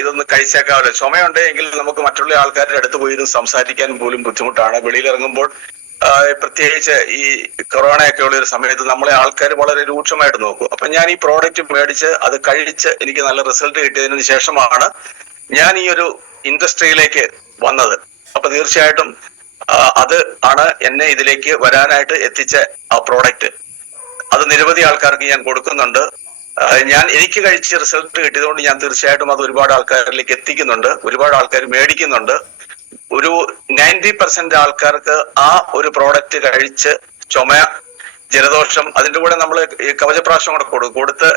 ഇതൊന്ന് കഴിച്ചേക്കാമല്ലോ. ചുമയുണ്ടെങ്കിൽ നമുക്ക് മറ്റുള്ള ആൾക്കാരുടെ അടുത്ത് പോയി സംസാരിക്കാൻ പോലും ബുദ്ധിമുട്ടാണ്. വെളിയിലിറങ്ങുമ്പോൾ പ്രത്യേകിച്ച് ഈ കൊറോണയൊക്കെ ഉള്ള ഒരു സമയത്ത് നമ്മളെ ആൾക്കാർ വളരെ രൂക്ഷമായിട്ട് നോക്കും. അപ്പൊ ഞാൻ ഈ പ്രോഡക്റ്റ് മേടിച്ച് അത് കഴിച്ച് എനിക്ക് നല്ല റിസൾട്ട് കിട്ടിയതിനു ശേഷമാണ് ഞാൻ ഈ ഒരു ഇൻഡസ്ട്രിയിലേക്ക് വന്നത്. അപ്പൊ തീർച്ചയായിട്ടും അത് ആണ് എന്നെ ഇതിലേക്ക് വരാനായിട്ട് എത്തിച്ച ആ പ്രോഡക്റ്റ്. അത് നിരവധി ആൾക്കാർക്ക് ഞാൻ കൊടുക്കുന്നുണ്ട്. എനിക്ക് കഴിച്ച് റിസൾട്ട് കിട്ടിയതുകൊണ്ട് ഞാൻ തീർച്ചയായിട്ടും അത് ഒരുപാട് ആൾക്കാരിലേക്ക് എത്തിക്കുന്നുണ്ട്. ഒരുപാട് ആൾക്കാർ മേടിക്കുന്നുണ്ട്. ഒരു 90% ആൾക്കാർക്ക് ആ ഒരു പ്രോഡക്റ്റ് കഴിച്ച് ചുമ, ജലദോഷം, അതിന്റെ കൂടെ നമ്മൾ ഈ കവചപ്രാശം കൂടെ കൊടുത്ത്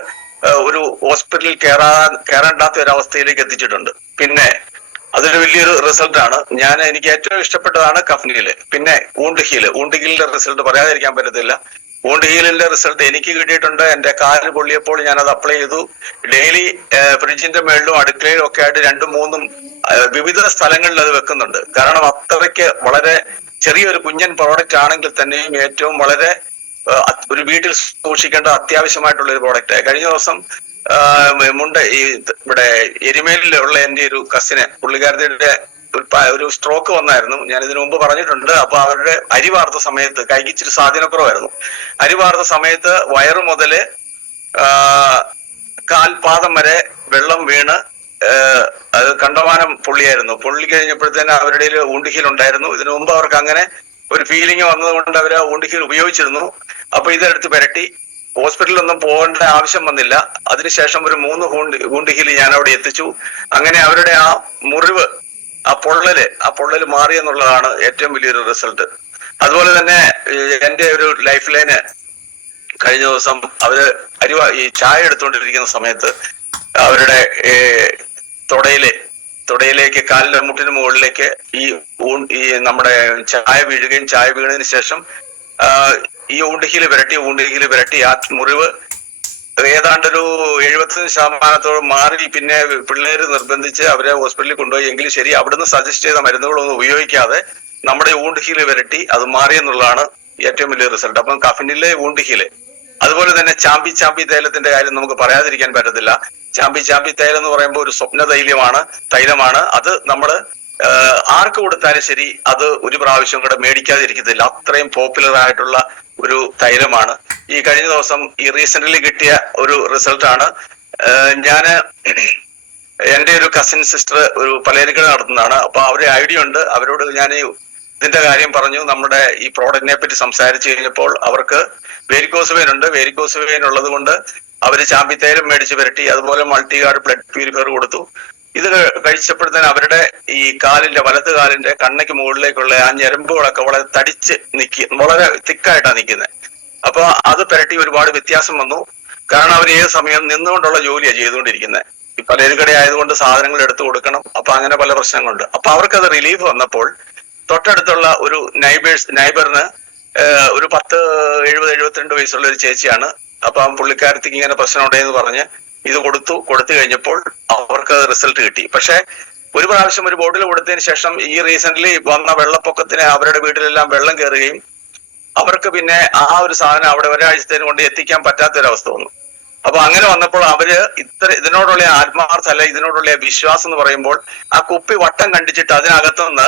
ഒരു ഹോസ്പിറ്റലിൽ കയറേണ്ടാത്ത ഒരു അവസ്ഥയിലേക്ക് എത്തിച്ചിട്ടുണ്ട്. പിന്നെ അതൊരു വലിയൊരു റിസൾട്ടാണ്. എനിക്ക് ഏറ്റവും ഇഷ്ടപ്പെട്ടതാണ് കഫ്നീല്. പിന്നെ ഊണ്ട് ഹീലിന്റെ റിസൾട്ട് പറയാതിരിക്കാൻ പറ്റത്തില്ല. ഊണ്ട് ഹീലിന്റെ റിസൾട്ട് എനിക്ക് കിട്ടിയിട്ടുണ്ട്. എന്റെ കാല് പൊള്ളിയപ്പോൾ ഞാൻ അത് അപ്ലൈ ചെയ്തു. ഡെയിലി ഫ്രിഡ്ജിന്റെ മേളിലും അടുക്കളയിലും ഒക്കെ ആയിട്ട് 2-3 വിവിധ സ്ഥലങ്ങളിൽ അത് വെക്കുന്നുണ്ട്. കാരണം അത്രയ്ക്ക് വളരെ ചെറിയൊരു കുഞ്ഞൻ പ്രോഡക്റ്റ് ആണെങ്കിൽ തന്നെയും ഏറ്റവും വളരെ ഒരു വീട്ടിൽ സൂക്ഷിക്കേണ്ട അത്യാവശ്യമായിട്ടുള്ള ഒരു പ്രോഡക്റ്റ്. കഴിഞ്ഞ ദിവസം ഇവിടെ എരുമേലിലുള്ള എന്റെ ഒരു കസിന്, പുള്ളിക്കാരത്തിയുടെ ഒരു സ്ട്രോക്ക് വന്നായിരുന്നു. ഞാൻ ഇതിനു മുമ്പ് പറഞ്ഞിട്ടുണ്ട്. അപ്പൊ അവരുടെ അരി വാർത്ത സമയത്ത് കൈക്ക് ഇച്ചിരി സ്വാധീനക്കുറവായിരുന്നു. അരി വാർത്ത സമയത്ത് വയറ് മുതല് കാൽപാദം വരെ വെള്ളം വീണ് അത് കണ്ടമാനം പൊള്ളിയായിരുന്നു. പൊള്ളി കഴിഞ്ഞപ്പോഴത്തേന് അവരുടെ ഊണ്ടുഹീൽ ഉണ്ടായിരുന്നു. ഇതിനു മുമ്പ് അവർക്ക് അങ്ങനെ ഒരു ഫീലിംഗ് വന്നതുകൊണ്ട് അവർ ആ ഊണ്ടുഹീൽ ഉപയോഗിച്ചിരുന്നു. അപ്പൊ ഇതെടുത്ത് പുരട്ടി ഹോസ്പിറ്റലിലൊന്നും പോകേണ്ട ആവശ്യം വന്നില്ല. അതിനുശേഷം ഒരു 3 ഊണ്ടുഹീൽ ഞാൻ അവിടെ എത്തിച്ചു. അങ്ങനെ അവരുടെ ആ മുറിവ്, ആ പൊള്ളല് മാറിയെന്നുള്ളതാണ് ഏറ്റവും വലിയൊരു റിസൾട്ട്. അതുപോലെ തന്നെ എന്റെ ഒരു ലൈഫ് ലൈന് കഴിഞ്ഞ ദിവസം അവര് ഈ ചായ എടുത്തുകൊണ്ടിരിക്കുന്ന സമയത്ത് അവരുടെ തൊടയിലേക്ക് കാലിന്റെ മുട്ടിന് മുകളിലേക്ക് ഈ നമ്മുടെ ചായ വീഴുകയും ചായ വീണതിന് ശേഷം ഈ ഊണ്ടുഹീൽ പുരട്ടി ആ മുറിവ് ഏതാണ്ടൊരു 75% മാറി. പിന്നെ പിള്ളേര് നിർബന്ധിച്ച് അവരെ ഹോസ്പിറ്റലിൽ കൊണ്ടുപോയി. എങ്കിലും ശരി, അവിടുന്ന് സജസ്റ്റ് ചെയ്ത മരുന്നുകളൊന്നും ഉപയോഗിക്കാതെ നമ്മുടെ ഊണ്ടുഹീൽ പുരട്ടി അത് മാറിയെന്നുള്ളതാണ് ഏറ്റവും വലിയ റിസൾട്ട്. അപ്പം കഫനിലെ ഊണ്ടുഹീൽ, അതുപോലെ തന്നെ ചാമ്പി തൈലത്തിന്റെ കാര്യം നമുക്ക് പറയാതിരിക്കാൻ പറ്റത്തില്ല. ചാമ്പി തൈലം എന്ന് പറയുമ്പോൾ ഒരു സ്വപ്ന തൈലമാണ്. അത് നമ്മള് ആർക്ക് കൊടുത്താലും ശരി അത് ഒരു പ്രാവശ്യം കൂടെ മേടിക്കാതിരിക്കത്തില്ല. അത്രയും പോപ്പുലർ ആയിട്ടുള്ള ഒരു തൈലമാണ്. ഈ കഴിഞ്ഞ ദിവസം ഈ റീസെന്റ്ലി കിട്ടിയ ഒരു റിസൾട്ടാണ്. എന്റെ ഒരു കസിൻ സിസ്റ്റർ ഒരു പലചരക്കട നടത്തുന്നതാണ്. അപ്പൊ അവരെ ഐഡിയ ഉണ്ട്. അവരോട് ഞാൻ ഇതിന്റെ കാര്യം പറഞ്ഞു. നമ്മുടെ ഈ പ്രോഡക്റ്റിനെ പറ്റി സംസാരിച്ചു കഴിഞ്ഞപ്പോൾ അവർക്ക് വേരിക്കോസ് വെയിൻ ഉണ്ട്. വേരിക്കോസ് വെയിൻ ഉള്ളത് കൊണ്ട് അവര് ചാമ്പിത്തേലും മേടിച്ച് പുരട്ടി. അതുപോലെ മൾട്ടിഗാർഡ് ബ്ലഡ് പ്യൂരിഫയർ കൊടുത്തു. ഇത് കഴിച്ചപ്പോഴത്തേന് അവരുടെ ഈ വലത് കാലിന്റെ കണ്ണയ്ക്ക് മുകളിലേക്കുള്ള ആ ഞരമ്പുകളൊക്കെ വളരെ തടിച്ച് വളരെ തിക്കായിട്ടാണ് നിൽക്കുന്നത്. അപ്പൊ അത് പുരട്ടി ഒരുപാട് വ്യത്യാസം വന്നു. കാരണം അവർ ഏത് സമയം നിന്നുകൊണ്ടുള്ള ജോലിയാണ് ചെയ്തുകൊണ്ടിരിക്കുന്നത്. ഈ പലചരക്കട ആയതുകൊണ്ട് സാധനങ്ങൾ എടുത്തു കൊടുക്കണം. അപ്പൊ അങ്ങനെ പല പ്രശ്നങ്ങളുണ്ട്. അപ്പൊ അവർക്കത് റിലീഫ് വന്നപ്പോൾ തൊട്ടടുത്തുള്ള ഒരു നൈബറിന് ഒരു 70-72 വയസ്സുള്ള ഒരു ചേച്ചിയാണ്. അപ്പൊ പുള്ളിക്കാരത്തേക്ക് ഇങ്ങനെ പ്രശ്നം ഉണ്ടെന്ന് പറഞ്ഞ് ഇത് കൊടുത്തു കഴിഞ്ഞപ്പോൾ അവർക്ക് റിസൾട്ട് കിട്ടി. പക്ഷെ ഒരു പ്രാവശ്യം ഒരു ബോട്ടിൽ കൊടുത്തതിന് ശേഷം ഈ റീസെന്റ്ലി വന്ന വെള്ളപ്പൊക്കത്തിന് അവരുടെ വീട്ടിലെല്ലാം വെള്ളം കയറുകയും അവർക്ക് പിന്നെ ആ ഒരു സാധനം അവിടെ ഒരാഴ്ചത്തേന് കൊണ്ട് എത്തിക്കാൻ പറ്റാത്തൊരവസ്ഥ വന്നു. അപ്പൊ അങ്ങനെ വന്നപ്പോൾ അവര് ഇതിനോടുള്ള ആത്മാർത്ഥ അല്ല, ഇതിനോടുള്ള വിശ്വാസം എന്ന് പറയുമ്പോൾ ആ കുപ്പി വട്ടം കണ്ടിച്ചിട്ട് അതിനകത്തുനിന്ന്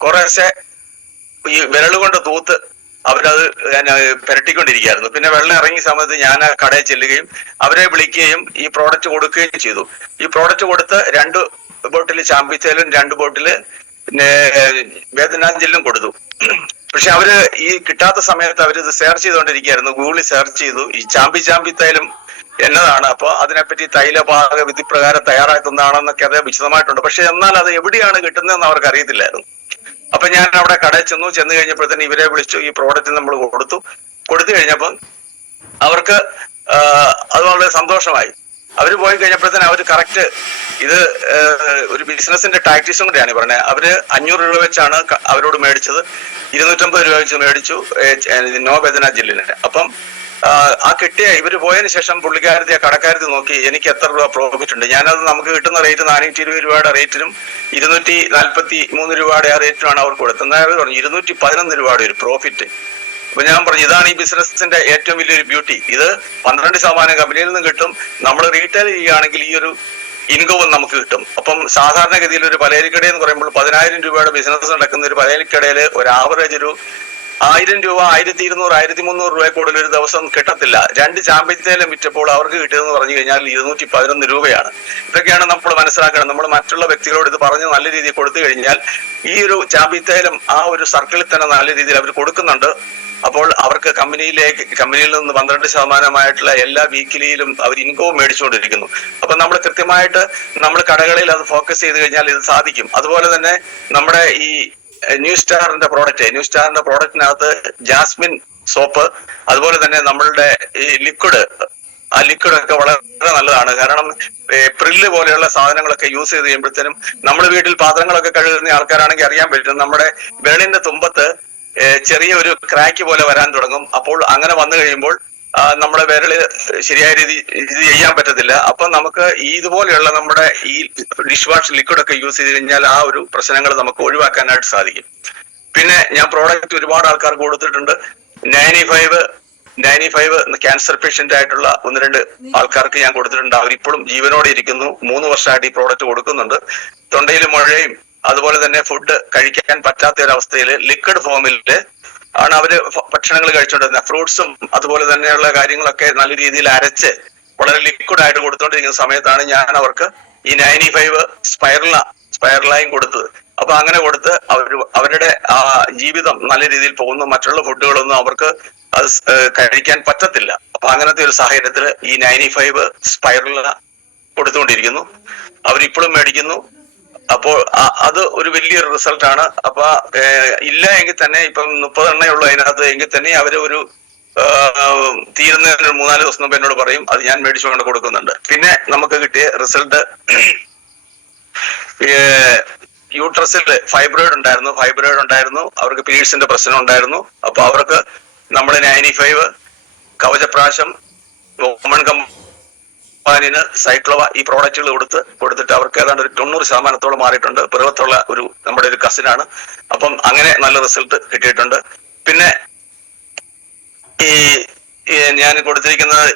കുറേശ്ശെ ഈ വിരലുകൊണ്ട് തൂത്ത് അവരത് പുരട്ടിക്കൊണ്ടിരിക്കുകയായിരുന്നു. പിന്നെ വെള്ളം ഇറങ്ങിയ സമയത്ത് ഞാൻ ആ കടയിൽ ചെല്ലുകയും അവരെ വിളിക്കുകയും ഈ പ്രോഡക്റ്റ് കൊടുക്കുകയും ചെയ്തു. ഈ പ്രോഡക്റ്റ് കൊടുത്ത് 2 ബോട്ടിൽ ചാമ്പിത്തേലും 2 ബോട്ടിൽ പിന്നെ വേദനാഞ്ജലിലും കൊടുത്തു. പക്ഷെ അവര് ഈ കിട്ടാത്ത സമയത്ത് അവരിത് സെർച്ച് ചെയ്തുകൊണ്ടിരിക്കുകയായിരുന്നു. ഗൂഗിളിൽ സെർച്ച് ചെയ്തു ഈ ചാമ്പി തൈലം എന്നതാണ്. അപ്പൊ അതിനെപ്പറ്റി തൈലപാക വിധിപ്രകാരം തയ്യാറാക്കുന്നതാണെന്നൊക്കെ അത് വിശദമായിട്ടുണ്ട്. പക്ഷെ എന്നാൽ അത് എവിടെയാണ് കിട്ടുന്നതെന്ന് അവർക്ക് അറിയത്തില്ലായിരുന്നു. അപ്പൊ ഞാൻ അവിടെ കടയിൽ ചെന്ന് കഴിഞ്ഞപ്പോഴത്തേന് ഇവരെ വിളിച്ചു. ഈ പ്രോഡക്റ്റ് നമ്മൾ കൊടുത്തു കഴിഞ്ഞപ്പോൾ അവർക്ക് അത് വളരെ സന്തോഷമായി. അവര് പോയി കഴിഞ്ഞപ്പോഴത്തേന് അവര് കറക്റ്റ് ഇത് ഒരു ബിസിനസിന്റെ ടാക്ടീസും കൂടെയാണ് പറഞ്ഞത്. അവര് 500 രൂപ വെച്ചാണ് അവരോട് മേടിച്ചത്. 250 രൂപ വെച്ച് മേടിച്ചു നോ വേദനാഞ്ജലിന്. അപ്പം ആ കിട്ടിയ ഇവര് പോയതിനു ശേഷം കടക്കാരത്തി നോക്കി എനിക്ക് എത്ര രൂപ പ്രോഫിറ്റ് ഉണ്ട്. ഞാനത് നമുക്ക് കിട്ടുന്ന റേറ്റ് 420 രൂപയുടെ റേറ്റിനും 243 രൂപയുടെ ആ റേറ്റിനുമാണ് അവർക്ക് കൊടുത്തത്. അവർ പറഞ്ഞു 211 രൂപയുടെ ഒരു പ്രോഫിറ്റ്. അപ്പൊ ഞാൻ പറഞ്ഞു ഇതാണ് ഈ ബിസിനസിന്റെ ഏറ്റവും വലിയൊരു ബ്യൂട്ടി. ഇത് 12% കമ്പനിയിൽ നിന്നും കിട്ടും. നമ്മൾ റീറ്റെയിൽ ചെയ്യുകയാണെങ്കിൽ ഈ ഒരു ഇൻകവും നമുക്ക് കിട്ടും. അപ്പം സാധാരണഗതിയിൽ ഒരു പലചരക്കട എന്ന് പറയുമ്പോൾ 10,000 രൂപയുടെ ബിസിനസ് നടക്കുന്ന ഒരു പലചരക്കടയിൽ ഒരു ആവറേജ് ഒരു 1000 രൂപ, 1200, 1300 രൂപ കൂടുതൽ ഒരു ദിവസം കിട്ടത്തില്ല. 2 ചാമ്പ്യത്തേലും വിറ്റപ്പോൾ അവർക്ക് കിട്ടിയതെന്ന് പറഞ്ഞു കഴിഞ്ഞാൽ 211 രൂപയാണ്. ഇതൊക്കെയാണ് നമ്മൾ മനസ്സിലാക്കണം. നമ്മൾ മറ്റുള്ള വ്യക്തികളോട് ഇത് പറഞ്ഞ് നല്ല രീതിയിൽ കൊടുത്തു കഴിഞ്ഞാൽ ഈ ഒരു ചാമ്പ്യത്തേലും ആ ഒരു സർക്കിളിൽ തന്നെ നല്ല രീതിയിൽ അവർ കൊടുക്കുന്നുണ്ട്. അപ്പോൾ അവർക്ക് കമ്പനിയിൽ നിന്ന് 12% എല്ലാ വീക്കിലിയിലും അവർ ഇൻകവും മേടിച്ചുകൊണ്ടിരിക്കുന്നു. അപ്പൊ നമ്മൾ കൃത്യമായിട്ട് നമ്മൾ കടകളിൽ അത് ഫോക്കസ് ചെയ്ത് കഴിഞ്ഞാൽ ഇത് സാധിക്കും. അതുപോലെ തന്നെ നമ്മുടെ ഈ ന്യൂ സ്റ്റാറിന്റെ പ്രോഡക്റ്റിനകത്ത് ജാസ്മിൻ സോപ്പ്, അതുപോലെ തന്നെ നമ്മളുടെ ഈ ലിക്വിഡ്, ആ ലിക്വിഡ് ഒക്കെ വളരെ നല്ലതാണ്. കാരണം പ്രില്ല് പോലെയുള്ള സാധനങ്ങളൊക്കെ യൂസ് ചെയ്ത് കഴിയുമ്പോഴത്തേനും നമ്മൾ വീട്ടിൽ പാത്രങ്ങളൊക്കെ കഴുകുന്ന ആൾക്കാരാണെങ്കിൽ അറിയാൻ പറ്റും, നമ്മുടെ വിരലിന്റെ തുമ്പത്ത് ചെറിയ ഒരു ക്രാക്ക് പോലെ വരാൻ തുടങ്ങും. അപ്പോൾ അങ്ങനെ വന്നു കഴിയുമ്പോൾ നമ്മുടെ വിരല് ശരിയായ രീതി ഇത് ചെയ്യാൻ പറ്റത്തില്ല. അപ്പൊ നമുക്ക് ഇതുപോലെയുള്ള നമ്മുടെ ഈ ഡിഷ് വാഷ് ലിക്വിഡ് ഒക്കെ യൂസ് ചെയ്ത് കഴിഞ്ഞാൽ ആ ഒരു പ്രശ്നങ്ങൾ നമുക്ക് ഒഴിവാക്കാനായിട്ട് സാധിക്കും. പിന്നെ ഞാൻ പ്രോഡക്റ്റ് ഒരുപാട് ആൾക്കാർക്ക് കൊടുത്തിട്ടുണ്ട്. 95 ക്യാൻസർ പേഷ്യന്റ് ആയിട്ടുള്ള 1-2 ആൾക്കാർക്ക് ഞാൻ കൊടുത്തിട്ടുണ്ട്. അവരിപ്പോഴും ജീവനോടെ ഇരിക്കുന്നു. 3 വർഷമായിട്ട് ഈ പ്രോഡക്റ്റ് കൊടുക്കുന്നുണ്ട്. തൊണ്ടയിൽ മുഴയും അതുപോലെ തന്നെ ഫുഡ് കഴിക്കാൻ പറ്റാത്ത ഒരവസ്ഥയിൽ ലിക്വിഡ് ഫോമിൽ ആണ് അവര് ഭക്ഷണങ്ങൾ കഴിച്ചുകൊണ്ടിരുന്നത്. ഫ്രൂട്ട്സും അതുപോലെ തന്നെയുള്ള കാര്യങ്ങളൊക്കെ നല്ല രീതിയിൽ അരച്ച് വളരെ ലിക്വിഡ് ആയിട്ട് കൊടുത്തോണ്ടിരിക്കുന്ന സമയത്താണ് ഞാൻ അവർക്ക് ഈ 95 സ്പൈറലായും കൊടുത്തത്. അപ്പൊ അങ്ങനെ കൊടുത്ത് അവരുടെ ആ ജീവിതം നല്ല രീതിയിൽ പോകുന്നു. മറ്റുള്ള ഫുഡുകളൊന്നും അവർക്ക് അത് കഴിക്കാൻ പറ്റത്തില്ല. അപ്പൊ അങ്ങനത്തെ ഒരു സാഹചര്യത്തിൽ ഈ 95 സ്പൈറല കൊടുത്തുകൊണ്ടിരിക്കുന്നു. അവരിപ്പോഴും മേടിക്കുന്നു. അപ്പോൾ അത് ഒരു വലിയൊരു റിസൾട്ടാണ്. അപ്പൊ ഇല്ല എങ്കിൽ തന്നെ ഇപ്പം 30 എണ്ണയുള്ളൂ അതിനകത്ത് എങ്കിൽ തന്നെ അവര് ഒരു തീരുന്നതിന് 3-4 ദിവസം മുമ്പ് എന്നോട് പറയും, അത് ഞാൻ മേടിച്ചുകൊണ്ട് കൊടുക്കുന്നുണ്ട്. പിന്നെ നമുക്ക് കിട്ടിയ റിസൾട്ട് യൂട്രസിൽ ഫൈബ്രോയിഡ് ഉണ്ടായിരുന്നു. അവർക്ക് പീരീഡ്സിന്റെ പ്രശ്നം ഉണ്ടായിരുന്നു. അപ്പൊ അവർക്ക് നമ്മൾ 95 കവചപ്രാശം, വുമൺ കമ്പാനിന്, സൈക്ലോവ ഈ പ്രോഡക്റ്റുകൾ കൊടുത്തിട്ട് അവർക്ക് ഏതാണ്ട് ഒരു 90% മാറിയിട്ടുണ്ട്. പിറവത്തുള്ള നമ്മുടെ ഒരു കസിനാണ്. അപ്പം അങ്ങനെ നല്ല റിസൾട്ട് കിട്ടിയിട്ടുണ്ട്. പിന്നെ ഈ ഞാൻ കൊടുത്തിരിക്കുന്നത്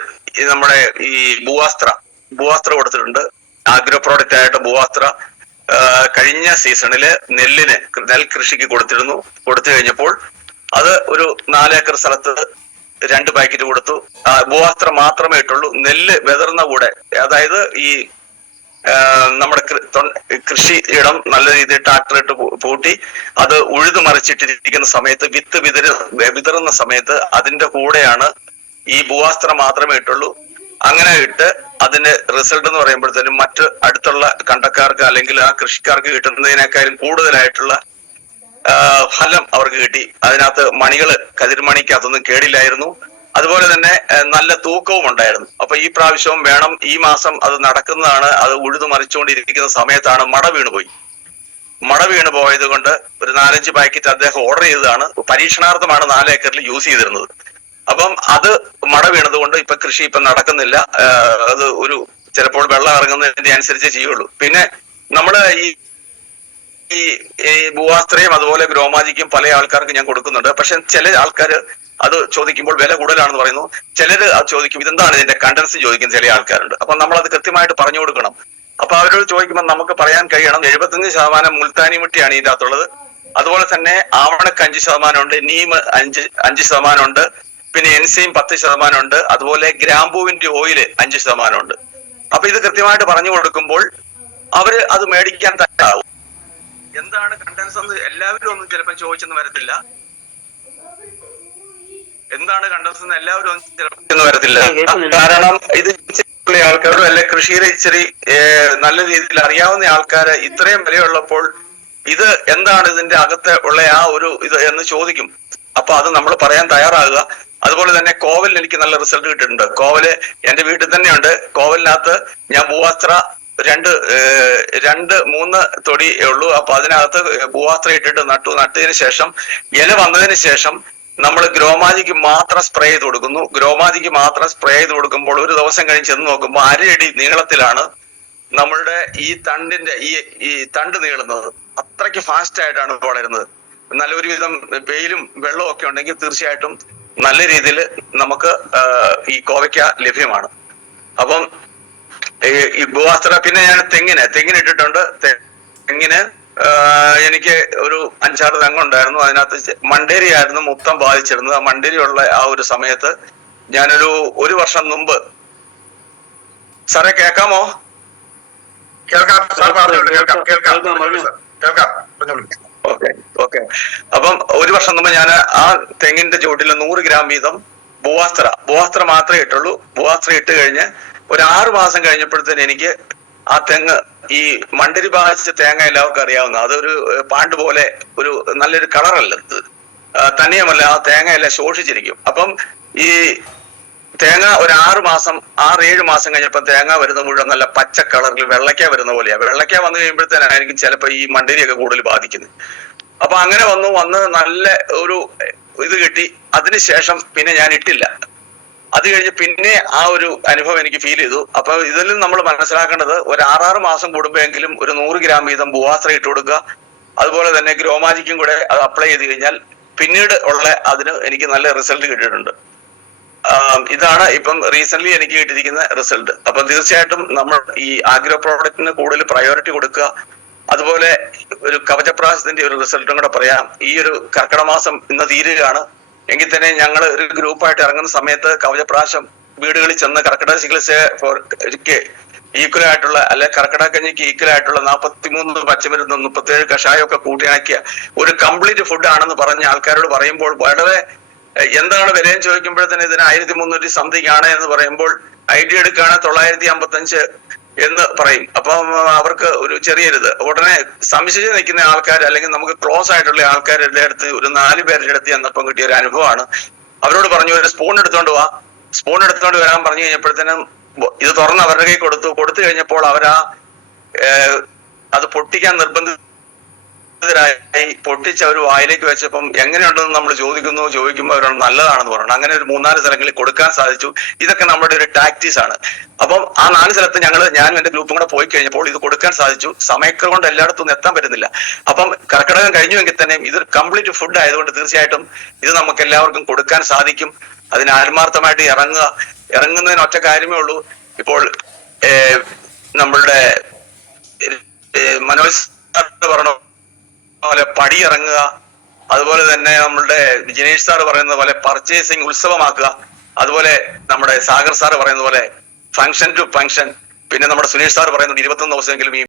നമ്മുടെ ഈ ഭൂവാസ്ത്ര കൊടുത്തിട്ടുണ്ട്. ആഗ്രോ പ്രോഡക്റ്റ് ആയിട്ട് ഭൂവാസ്ത്ര കഴിഞ്ഞ സീസണില് നെൽ കൃഷിക്ക് കൊടുത്തു കഴിഞ്ഞപ്പോൾ അത് ഒരു 4 ഏക്കർ സ്ഥലത്ത് 2 പാക്കറ്റ് കൊടുത്തു. ഭൂവാസ്ത്ര മാത്രമേ ഇട്ടുള്ളൂ. നെല്ല് വെതർന്ന കൂടെ, അതായത് ഈ നമ്മുടെ കൃഷിയിടം നല്ല രീതിയിൽ ട്രാക്ടർ ഇട്ട് പൂട്ടി അത് ഉഴുതു മറിച്ചിട്ടിരിക്കുന്ന സമയത്ത് വിത്ത് വിതറുന്ന സമയത്ത് അതിന്റെ കൂടെയാണ് ഈ ഭൂവാസ്ത്ര മാത്രമേ ഇട്ടുള്ളൂ. അങ്ങനെ ഇട്ട് അതിന്റെ റിസൾട്ട് എന്ന് പറയുമ്പോഴത്തേനും മറ്റ് അടുത്തുള്ള കണ്ടക്കാർക്ക് അല്ലെങ്കിൽ ആ കൃഷിക്കാർക്ക് കിട്ടുന്നതിനേക്കാളും കൂടുതലായിട്ടുള്ള ഫലം അവർക്ക് കിട്ടി. അതിനകത്ത് കതിർമണിക്കകത്തൊന്നും കേടില്ലായിരുന്നു. അതുപോലെ തന്നെ നല്ല തൂക്കവും ഉണ്ടായിരുന്നു. അപ്പൊ ഈ പ്രാവശ്യവും വേണം, ഈ മാസം അത് നടക്കുന്നതാണ്. അത് ഉഴുതു മറിച്ചുകൊണ്ടിരിക്കുന്ന സമയത്താണ് മട വീണ് പോയത് കൊണ്ട് ഒരു 4-5 പാക്കറ്റ് അദ്ദേഹം ഓർഡർ ചെയ്തതാണ്. പരീക്ഷണാർത്ഥമാണ് 4 ഏക്കറിൽ യൂസ് ചെയ്തിരുന്നത്. അപ്പം അത് മട വീണത് കൊണ്ട് കൃഷി നടക്കുന്നില്ല. അത് ചിലപ്പോൾ വെള്ളം ഇറങ്ങുന്നതിന്റെ അനുസരിച്ചേ ചെയ്യുള്ളൂ. പിന്നെ നമ്മള് ഈ ഭൂവാസ്ത്രയും അതുപോലെ ഗ്രോമാജിക്കും പല ആൾക്കാർക്ക് ഞാൻ കൊടുക്കുന്നുണ്ട്. പക്ഷെ ചില ആൾക്കാർ അത് ചോദിക്കുമ്പോൾ വില കൂടുതലാണെന്ന് പറയുന്നു. ചിലര് അത് ചോദിക്കും, ഇതെന്താണ് ഇതിന്റെ കണ്ടൻസ് ചോദിക്കുന്ന ചില ആൾക്കാരുണ്ട്. അപ്പൊ നമ്മൾ അത് കൃത്യമായിട്ട് പറഞ്ഞു കൊടുക്കണം. അപ്പൊ അവരോട് ചോദിക്കുമ്പോൾ നമുക്ക് പറയാൻ കഴിയണം 75% മുൾത്താനി മുട്ടിയാണ് ഇതിന്റെ അകത്തുള്ളത്. അതുപോലെ തന്നെ ആവണക്ക് 5% ഉണ്ട്, നീം 5% ഉണ്ട്, പിന്നെ എൻസൈം 10% ഉണ്ട്, അതുപോലെ ഗ്രാമ്പൂവിന്റെ ഓയില് 5% ഉണ്ട്. അപ്പൊ ഇത് കൃത്യമായിട്ട് പറഞ്ഞു കൊടുക്കുമ്പോൾ അവര് അത് മേടിക്കാൻ തയ്യാറാവും. എന്താണ് കണ്ടൻസ് എന്ന് എല്ലാവരും ഒന്നും ചിലപ്പോൾ ചോദിച്ചെന്ന് വരത്തില്ല. കാരണം ഇത് ആൾക്കാരും അല്ലെ കൃഷിയിലെ ഇച്ചിരി നല്ല രീതിയിൽ അറിയാവുന്ന ആൾക്കാര് ഇത്രയും വിലയുള്ളപ്പോൾ ഇത് എന്താണ് ഇതിന്റെ അകത്ത് ഉള്ള ഇത് എന്ന് ചോദിക്കും. അപ്പൊ അത് നമ്മൾ പറയാൻ തയ്യാറാകുക. അതുപോലെ തന്നെ കോവലിൽ എനിക്ക് നല്ല റിസൾട്ട് കിട്ടിയിട്ടുണ്ട്. കോവല് എന്റെ വീട്ടിൽ തന്നെയുണ്ട്. കോവലിനകത്ത് ഞാൻ ഭൂവാസ്ത്ര 2-3 തൊടി ഉള്ളൂ. അപ്പൊ അതിനകത്ത് ഭൂവാസ്ത്ര ഇട്ടിട്ട് നട്ടതിന് ശേഷം ഇല വന്നതിന് ശേഷം നമ്മൾ ഗ്രോമാജിക്ക് മാത്രം സ്പ്രേ ചെയ്ത് കൊടുക്കുന്നു. ഗ്രോമാജിക്ക് മാത്രം സ്പ്രേ ചെയ്ത് കൊടുക്കുമ്പോൾ ഒരു ദിവസം കഴിഞ്ഞ് ചെന്ന് നോക്കുമ്പോൾ 1.5 അടി നീളത്തിലാണ് നമ്മളുടെ ഈ തണ്ടിന്റെ ഈ തണ്ട് നീളുന്നത്. അത്രയ്ക്ക് ഫാസ്റ്റ് ആയിട്ടാണ് വളരുന്നത്. നല്ല ഒരുവിധം വെയിലും വെള്ളവും ഒക്കെ ഉണ്ടെങ്കിൽ തീർച്ചയായിട്ടും നല്ല രീതിയിൽ നമുക്ക് ഈ കോവയ്ക്ക ലഭ്യമാണ്. അപ്പം ഈ ഭൂവാസ്ത്ര പിന്നെ ഞാൻ തെങ്ങിനിട്ടിട്ടുണ്ട്. തെങ്ങിന് എനിക്ക് ഒരു 5-6 തെങ്ങുണ്ടായിരുന്നു. അതിനകത്ത് മണ്ടേരി ആയിരുന്നു മൊത്തം ബാധിച്ചിരുന്നത്. ആ മണ്ടേരി ഉള്ള ആ ഒരു സമയത്ത് ഞാനൊരു 1 വർഷം മുമ്പ്, സാറേ കേൾക്കാമോ? ഓക്കെ. അപ്പം 1 വർഷം മുമ്പ് ഞാൻ ആ തെങ്ങിന്റെ ചുവട്ടിൽ 100 ഗ്രാം വീതം ഭൂവാസ്ത്ര മാത്രമേ ഇട്ടുള്ളൂ. ഭൂവാസ്ത്ര ഇട്ട് കഴിഞ്ഞ് ഒരു 6 മാസം കഴിഞ്ഞപ്പോഴത്തേന് എനിക്ക് ആ തെങ്ങ്, ഈ മണ്ടരി ബാധിച്ച തേങ്ങ എല്ലാവർക്കും അറിയാവുന്ന, അതൊരു പാണ്ട് പോലെ ഒരു നല്ലൊരു കളറല്ല തന്നെയുമല്ല, ആ തേങ്ങ എല്ലാം ശോഷിച്ചിരിക്കും. അപ്പം ഈ തേങ്ങ ഒരു 6-7 മാസം കഴിഞ്ഞപ്പോൾ തേങ്ങ വരുന്ന മുഴുവൻ നല്ല പച്ച കളറിൽ വെള്ളയ്ക്ക വരുന്ന പോലെയാണ്. വെള്ളയ്ക്ക വന്നു കഴിയുമ്പോഴത്തേനായിരിക്കും ചിലപ്പോൾ ഈ മണ്ടരിയൊക്കെ കൂടുതൽ ബാധിക്കുന്നത്. അപ്പൊ അങ്ങനെ വന്ന് നല്ല ഒരു ഇത് കിട്ടി. അതിനുശേഷം പിന്നെ ഞാൻ ഇട്ടില്ല. അത് കഴിഞ്ഞ് പിന്നെ ആ ഒരു അനുഭവം എനിക്ക് ഫീൽ ചെയ്തു. അപ്പൊ ഇതിൽ നമ്മൾ മനസ്സിലാക്കേണ്ടത് ഒരു 6 മാസം കൂടുമ്പോഴെങ്കിലും ഒരു 100 ഗ്രാം വീതം ഭൂവാസ്ത്ര ഇട്ട് കൊടുക്കുക. അതുപോലെ തന്നെ ഗ്രോമാജിക്കും കൂടെ അത് അപ്ലൈ ചെയ്ത് കഴിഞ്ഞാൽ പിന്നീട് ഉള്ള അതിന് എനിക്ക് നല്ല റിസൾട്ട് കിട്ടിയിട്ടുണ്ട്. ഇതാണ് ഇപ്പം റീസെന്റ് എനിക്ക് കിട്ടിയിരിക്കുന്ന റിസൾട്ട്. അപ്പൊ തീർച്ചയായിട്ടും നമ്മൾ ഈ ആഗ്രോ പ്രോഡക്റ്റിന് കൂടുതൽ പ്രയോറിറ്റി കൊടുക്കുക. അതുപോലെ ഒരു കവചപ്രാശത്തിന്റെ ഒരു റിസൾട്ടും കൂടെ പറയാം. ഈ ഒരു കർക്കിടക മാസം ഇന്ന് തീരുകയാണ് എങ്കിൽ തന്നെ ഞങ്ങൾ ഒരു ഗ്രൂപ്പായിട്ട് ഇറങ്ങുന്ന സമയത്ത് കവചപ്രാശം വീടുകളിൽ ചെന്ന് കർക്കിടക ചികിത്സയ്ക്ക് ഈക്വൽ ആയിട്ടുള്ള, അല്ലെ കർക്കിടക കഞ്ഞിക്ക് ഈക്വൽ ആയിട്ടുള്ള 43 പച്ചമരുന്ന് 37 കഷായം ഒക്കെ കൂട്ടിയിണക്കിയ ഒരു കംപ്ലീറ്റ് ഫുഡ് ആണെന്ന് പറഞ്ഞ ആൾക്കാരോട് പറയുമ്പോൾ വളരെ എന്താണ് വിലയെന്ന് ചോദിക്കുമ്പോഴത്തേന് ഇതിന് 1300 സംതിങ് ആണ് എന്ന് പറയുമ്പോൾ ഐഡിയ എടുക്കുകയാണ് 955 എന്ന് പറയും. അപ്പം അവർക്ക് ഒരു ചെറിയൊരിത്, ഉടനെ സംശയിച്ച് നിൽക്കുന്ന ആൾക്കാർ അല്ലെങ്കിൽ നമുക്ക് ക്ലോസ് ആയിട്ടുള്ള ആൾക്കാരുടെ അടുത്ത് ഒരു 4 പേരുടെ അടുത്ത് ചെന്നപ്പം കിട്ടിയ ഒരു അനുഭവമാണ്. അവരോട് പറഞ്ഞു ഒരു സ്പൂൺ എടുത്തോണ്ട് വരാൻ പറഞ്ഞു കഴിഞ്ഞപ്പോഴത്തേനും ഇത് തുറന്ന് അവരുടെ കൈ കൊടുത്തു കഴിഞ്ഞപ്പോൾ അവരാ അത് പൊട്ടിക്കാൻ നിർബന്ധിതരായി പൊട്ടിച്ച് അവർ വായിലേക്ക് വെച്ചപ്പം എങ്ങനെയുണ്ടെന്ന് നമ്മൾ ചോദിക്കുമ്പോൾ അവരോട് നല്ലതാണെന്ന് പറഞ്ഞു. അങ്ങനെ ഒരു 3-4 സ്ഥലങ്ങളിൽ കൊടുക്കാൻ സാധിച്ചു. ഇതൊക്കെ നമ്മുടെ ഒരു ടാക്ടീസ് ആണ്. അപ്പം ആ 4 സ്ഥലത്ത് ഞാനും എന്റെ ഗ്രൂപ്പും കൂടെ പോയി കഴിഞ്ഞപ്പോൾ ഇത് കൊടുക്കാൻ സാധിച്ചു. സമയക്രമം കൊണ്ട് എല്ലായിടത്തും എത്താൻ പറ്റുന്നില്ല. അപ്പം കർക്കിടകം കഴിഞ്ഞുവെങ്കിൽ തന്നെ ഇത് കംപ്ലീറ്റ് ഫുഡ് ആയതുകൊണ്ട് തീർച്ചയായിട്ടും ഇത് നമുക്ക് എല്ലാവർക്കും കൊടുക്കാൻ സാധിക്കും. അതിന് ആത്മാർത്ഥമായിട്ട് ഇറങ്ങുന്നതിന് ഒറ്റ കാര്യമേ ഉള്ളൂ. ഇപ്പോൾ നമ്മളുടെ മനോജ് പറഞ്ഞ പോലെ പടി ഇറങ്ങുക, അതുപോലെ തന്നെ നമ്മളുടെ ജിനേഷ് സാർ പറയുന്നത് പോലെ പർച്ചേസിങ് ഉത്സവമാക്കുക, അതുപോലെ നമ്മുടെ സാഗർ സാർ പറയുന്ന പോലെ ഫംഗ്ഷൻ ടു ഫംഗ്ഷൻ, പിന്നെ നമ്മുടെ സുനീഷ് സാർ പറയുന്നുണ്ട് 21 ദിവസമെങ്കിലും ഈ